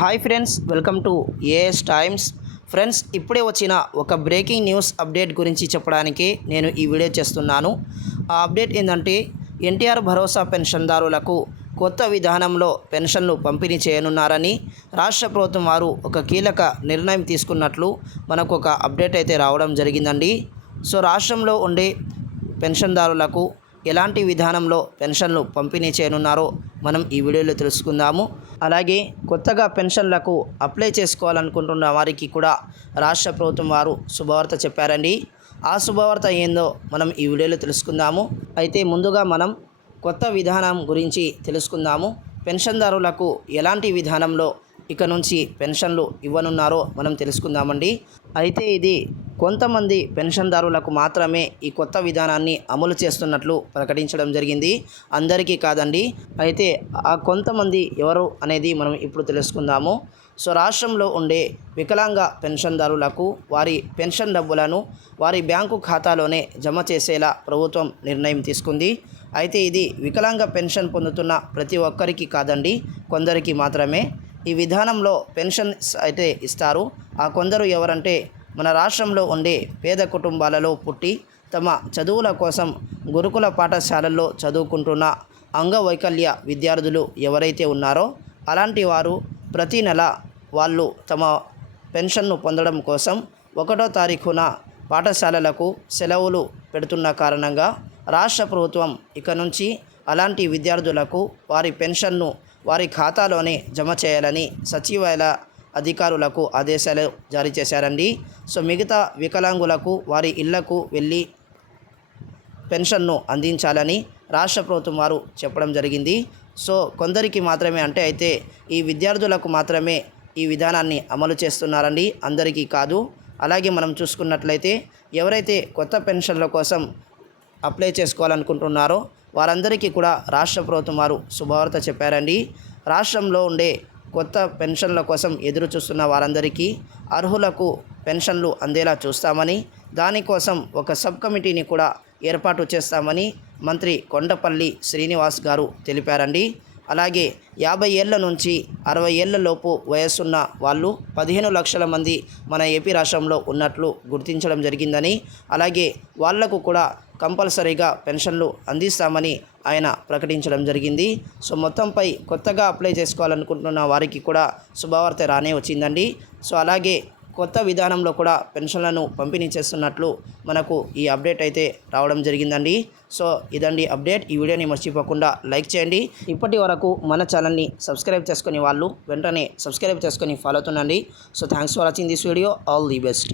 Hi friends welcome to AS Times friends ఇప్పుడే వచ్చిన ఒక బ్రేకింగ్ న్యూస్ అప్డేట్ గురించి చెప్పడానికి నేను ఈ వీడియో చేస్తున్నాను. ఆ అప్డేట్ ఏంటంటే ఎన్టీఆర్ భరోసా పెన్షన్దారులకు కొత్త విధానంలో పెన్షన్లు పంపిణీ చేయనున్నారని రాష్ట్ర ప్రభుత్వం వారు ఒక కీలక నిర్ణయం తీసుకున్నట్లు మనకు ఒక అప్డేట్ అయితే రావడం జరిగిందండి. సో రాష్ట్రంలో ఉండే పెన్షన్దారులకు ఎలాంటి విధానంలో పెన్షన్లు పంపిణీ చేయనున్నారో మనం ఈ వీడియోలో తెలుసుకుందాము. అలాగే కొత్తగా పెన్షన్లకు అప్లై చేసుకోవాలనుకుంటున్న వారికి కూడా రాష్ట్ర ప్రభుత్వం వారు శుభవార్త చెప్పారండి. ఆ శుభవార్త ఏందో మనం ఈ వీడియోలో తెలుసుకుందాము. అయితే ముందుగా మనం కొత్త విధానం గురించి తెలుసుకుందాము. పెన్షన్దారులకు ఎలాంటి విధానంలో ఇక నుంచి పెన్షన్లు ఇవ్వనున్నారో మనం తెలుసుకుందామండి. అయితే ఇది కొంతమంది పెన్షన్దారులకు మాత్రమే ఈ కొత్త విధానాన్ని అమలు చేస్తున్నట్లు ప్రకటించడం జరిగింది. అందరికీ కాదండి. అయితే ఆ కొంతమంది ఎవరు అనేది మనం ఇప్పుడు తెలుసుకుందాము. సో రాష్ట్రంలో ఉండే వికలాంగ పెన్షన్దారులకు వారి పెన్షన్ డబ్బులను వారి బ్యాంకు ఖాతాలోనే జమ చేసేలా ప్రభుత్వం నిర్ణయం తీసుకుంది. అయితే ఇది వికలాంగ పెన్షన్ పొందుతున్న ప్రతి ఒక్కరికి కాదండి కొందరికి మాత్రమే. ఈ విధానంలో పెన్షన్ అయితే ఇస్తారు. ఆ కొందరు ఎవరంటే మన రాష్ట్రంలో ఉండే పేద కుటుంబాలలో పుట్టి తమ చదువుల కోసం గురుకుల పాఠశాలల్లో చదువుకుంటున్న అంగవైకల్య విద్యార్థులు ఎవరైతే ఉన్నారో అలాంటి వారు ప్రతి నెల వాళ్ళు తమ పెన్షన్ను పొందడం కోసం ఒకటో తారీఖున పాఠశాలలకు సెలవులు పెడుతున్న కారణంగా రాష్ట్ర ప్రభుత్వం ఇక నుంచి అలాంటి విద్యార్థులకు వారి పెన్షన్ను వారి ఖాతాలోనే జమ చేయాలని సచివాలయ అధికారులకు ఆదేశాలు జారీ చేశారండి. సో మిగతా వికలాంగులకు వారి ఇళ్ళకు వెళ్ళి పెన్షన్ను అందించాలని రాష్ట్ర ప్రభుత్వం వారు చెప్పడం జరిగింది. సో కొందరికి మాత్రమే అంటే అయితే ఈ విద్యార్థులకు మాత్రమే ఈ విధానాన్ని అమలు చేస్తున్నారండి. అందరికీ కాదు. అలాగే మనం చూసుకున్నట్లయితే ఎవరైతే కొత్త పెన్షన్ల కోసం అప్లై చేసుకోవాలనుకుంటున్నారో వారందరికీ కూడా రాష్ట్ర ప్రభుత్వం వారు శుభవార్త చెప్పారండి. రాష్ట్రంలో ఉండే కొత్త పెన్షన్ల కోసం ఎదురు చూస్తున్న వారందరికీ అర్హులకు పెన్షన్లు అందేలా చూస్తామని దానికోసం ఒక సబ్ కమిటీని కూడా ఏర్పాటు చేస్తామని మంత్రి కొండపల్లి శ్రీనివాస్ గారు తెలిపారండి. అలాగే యాభై ఏళ్ళ నుంచి అరవై ఏళ్ళలోపు వయస్సున్న వాళ్ళు పదిహేను లక్షల మంది మన ఏపీ రాష్ట్రంలో ఉన్నట్లు గుర్తించడం జరిగిందని అలాగే వాళ్ళకు కూడా కంపల్సరీగా పెన్షన్లు అందిస్తామని ఆయన ప్రకటించడం జరిగింది. సో మొత్తంపై కొత్తగా అప్లై చేసుకోవాలనుకుంటున్న వారికి కూడా శుభవార్త రానే వచ్చిందండి. సో అలాగే కొత్త విధానంలో కూడా పెన్షన్లను పంపిణీ చేస్తున్నట్లు మనకు ఈ అప్డేట్ అయితే రావడం జరిగిందండి. సో ఇదండి అప్డేట్. ఈ వీడియోని మర్చిపోకుండా లైక్ చేయండి. ఇప్పటి వరకు మన ఛానల్ని సబ్స్క్రైబ్ చేసుకునే వాళ్ళు వెంటనే సబ్స్క్రైబ్ చేసుకొని follow అవుతుండండి. So thanks for watching this video. All the best.